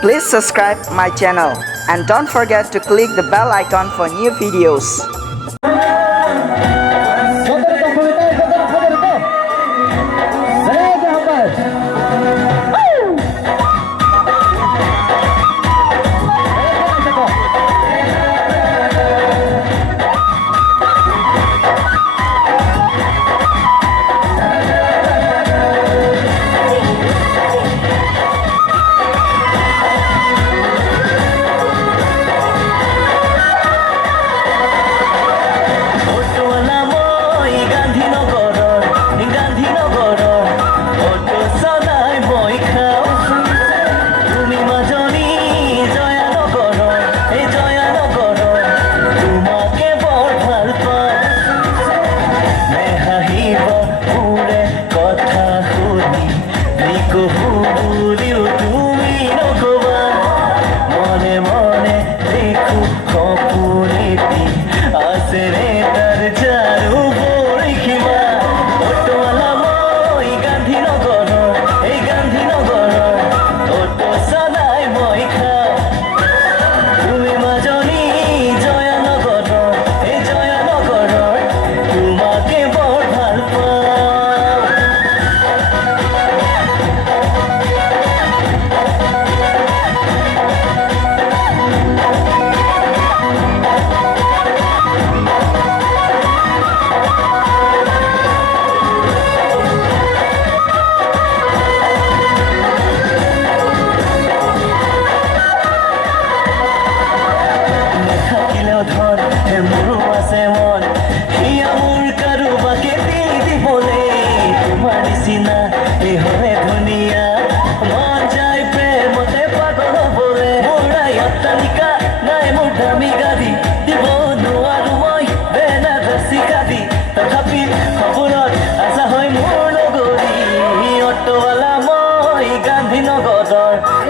Please subscribe my channel and don't forget to click the bell icon for new videos.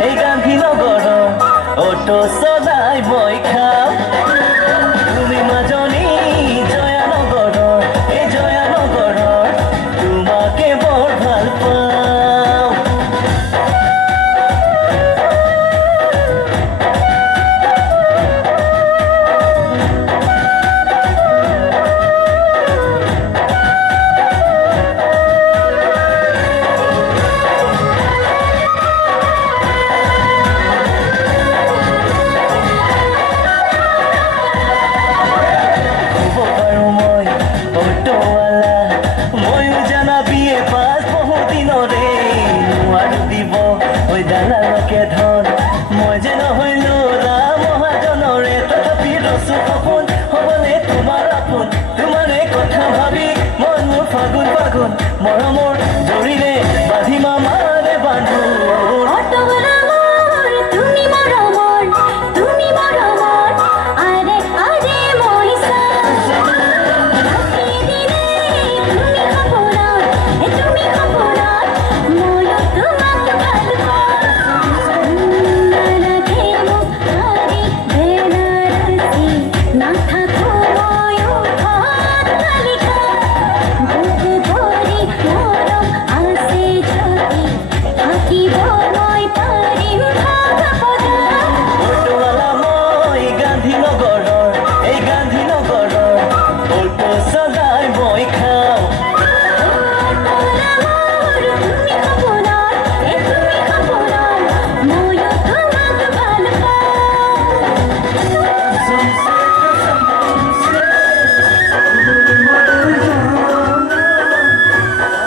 এই গান্ধীনগৰ অটো সদায় মই খাওঁ তুমি মাজনী জয়ানগৰৰ এই জয়ানগৰৰ তোমাকে বৰ ভাল পাওঁ ধন মই যে নহৈলো মহাজনৰে তথাপি ৰচু সপোন হ'বনে তোমাৰ আপোন তোমাৰে কথা ভাবি মন মোৰ ফাগুন ফাগুন মৰমৰ